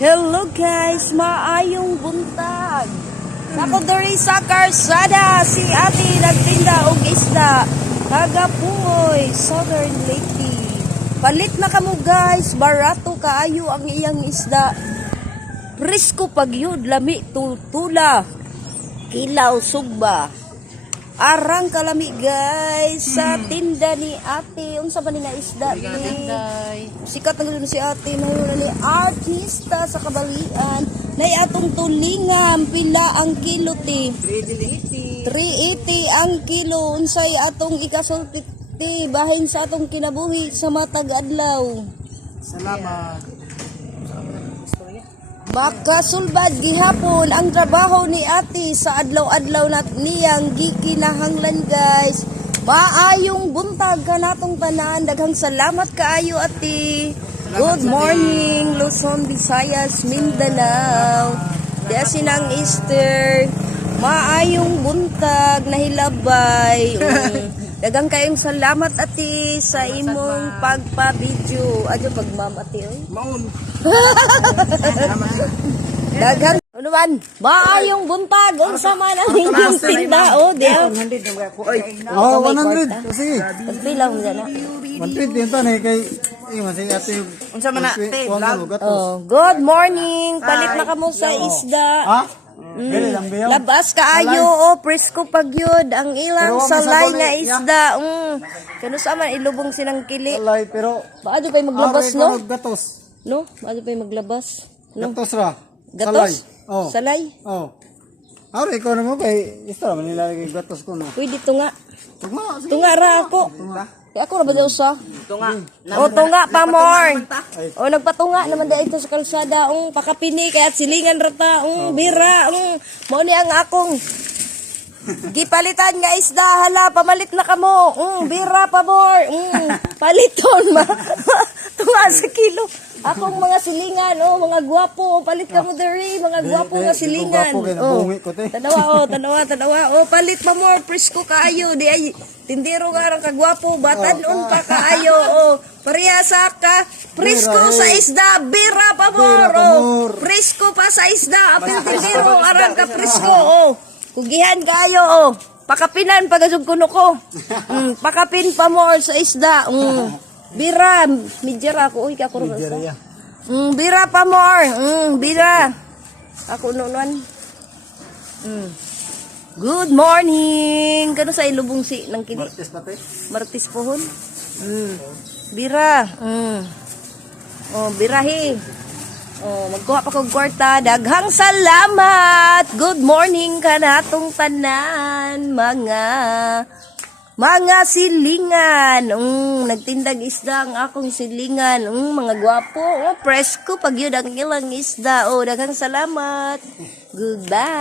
Hello guys, maayong buntag. Ako diri sa Karsada, si ate nagtinda og isda. Tagapumoy, Southern Lady. Palit na kamo guys, barato kaayo ang iyang isda. Presko pagyud, lami tutula. Kilaw sugba. Arang kalami guys sa tinda ni ate. Unsa ba ni nga isda ni? Sikat na gud si ate na ni artista sa kabalian. Nay atong tulingam pila ang kilo ti? 380 ang kilo. Unsay atong ikasulti ti bahin sa atong kinabuhi sa matag adlaw. Salamat. Baka sulbad gihapon ang trabaho ni ate sa adlaw-adlaw na niyang gikinahanglan guys. Maayong buntag kanatong tanan. Daghang salamat kaayo ate. Good morning Luzon, Visayas, Mindanao. Diya sinang Easter. Maayong buntag nahilabay. Daghang kayong salamat ate sa imong pagpa-video. Adyo pagmamati oy. Maun. Daghang ano man, maayong buntag unsa man ang inyong tinda o diya. 100 na ako. Ay. Oh, 100. Sige. Pagbilang mo na. 120 yun tanay kay masig ate. Unsa man na te? Oh, good morning. Palit na kamo sa isda. Ha? Dili lang biyo. Labas kaayo o presko pagyud ang ilang Pero salay masabol nga eh, isda. Kano sa man ilubong silang kili. Alay pero Baado pay maglabas Aray, no? gatos. No? Baado pay maglabas. No? Gatos ra. Gatos? Oh. Salay? Oh. Aray ko na mo kay istra man nila kay gatos ko no. Pwede tunga. Tugma. Tunga ra ako. Kaya ako na ba daw sa? Tunga. O tunga pa more. O nagpatunga naman dito sa kalsada. Pakapini kaya silingan rata. Bira. Mo ni ang akong gipalitan nga isda. Hala, pamalit na kamo. Bira pa more. Paliton ma. Tunga sa kilo. Akong mga silingan, mga gwapo, palit ka mo diri, mga gwapo nga silingan. Tanawa, palit pa more, presko kaayo, di ay, tindiro nga rin kagwapo, batanon pa kaayo, parehasa ka, presko sa isda, bira pa more, presko pa sa isda, apil tindiro, arang ka presko, kugihan kaayo, pakapinan, pagasog kuno ko, pakapin pa more sa isda, bira, midjara ako. Uy, kako rin sa. Bira pa more. Bira. Ako noon. Good morning. Kano sa ilubong si ng kini? Martes pati. Martis pohon. Bira. Birahi. Magkuha pa kong kwarta. Daghang salamat. Good morning kanatong tanan, mga silingan, nagtindag isda ang akong silingan, mga gwapo, presko, pag yun ang ilang isda, daghang salamat, goodbye.